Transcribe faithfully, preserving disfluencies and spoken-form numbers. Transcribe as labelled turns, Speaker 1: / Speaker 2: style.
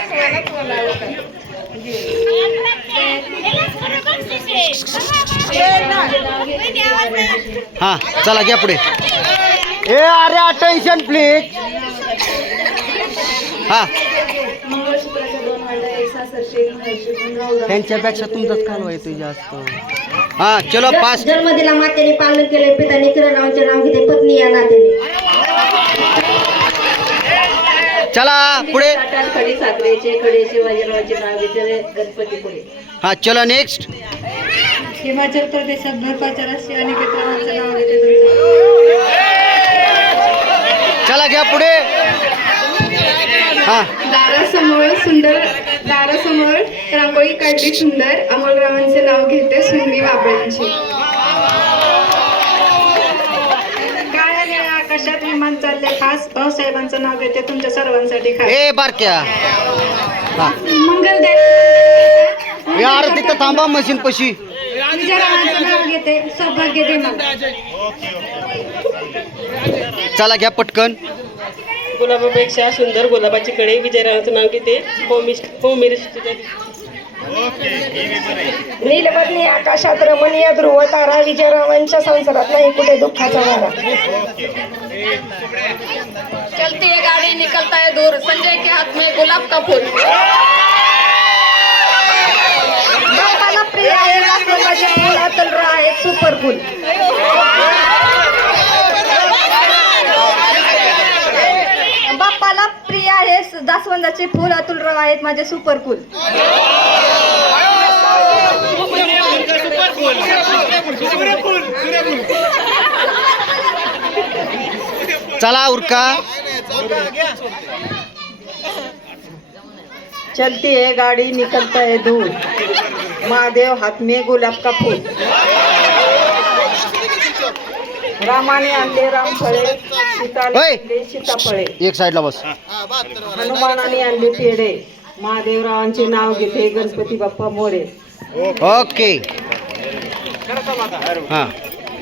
Speaker 1: हा चला घ्या पुढे. ए अरे अटेन्शन प्लीज. हा त्यांच्यापेक्षा तुमचाच कालवा येतो जास्त. हा चलो पास.
Speaker 2: जन्म दिला मातेने पालन केले पिताने किरणरावांचे नाव घेते पत्नी या नात्याने.
Speaker 1: चला पुढे.
Speaker 2: खडी साखरेचे खडे शिवाजीरावांचे नाव घेतले गणपती पुढे.
Speaker 1: हा चला नेक्स्ट.
Speaker 2: हिमाचल प्रदेशात बर्फाच्या राशी अनिकेत रावांचे नाव घेते.
Speaker 1: चला घ्या पुढे. हा
Speaker 3: दारासमोर सुंदर दारासमोर रांगोळी काढली सुंदर अमोलरावांचे नाव घेते सुंदी बाबळ्यांची.
Speaker 2: काळ्या निळ्या आकाशात विमान चालले खास भाऊसाहेबांचं नाव घेते तुमच्या सर्वांसाठी खास.
Speaker 1: ए बारक्या. हा
Speaker 2: मंगलदेव
Speaker 1: यार तिथं थांबा मशीन पशी.
Speaker 2: विजयरावांचं नाव घेते सौभाग्य दे मला.
Speaker 1: चला घ्या पटकन.
Speaker 4: गुलाबापेक्षा सुंदर गुलाबाची कडे विजयरावांचं नाव घेते
Speaker 3: नीलबदनी आकाशात रमणीय ध्रुव तारा विजयरावांच्या संसारात नाही कुठे दुःखाचा वारा.
Speaker 5: चलती है गाड़ी निकलता है दूर संजय के हाथ में गुलाब का फूल.
Speaker 2: बाप्पाला प्रिय आहे जास्वंदाचे फूल अतुल राव आहेत सुपर फूल. बाप्पाला प्रिय आहे जास्वंदाचे फूल अतुलराव आहेत माझे सुपर फूल.
Speaker 1: चला उरका.
Speaker 4: चलती है गाड़ी निकलता है दूर महादेव हाथ में गुलाब का फूल. रामाने आणले रामफळे सीताने
Speaker 1: होय.
Speaker 4: आणले सीताफळे.
Speaker 1: एक साइडला बस.
Speaker 4: हनुमानाने आणले पेढे महादेवरावांचे नाव घेते गणपती बाप्पा मोरे.
Speaker 1: ओके. हा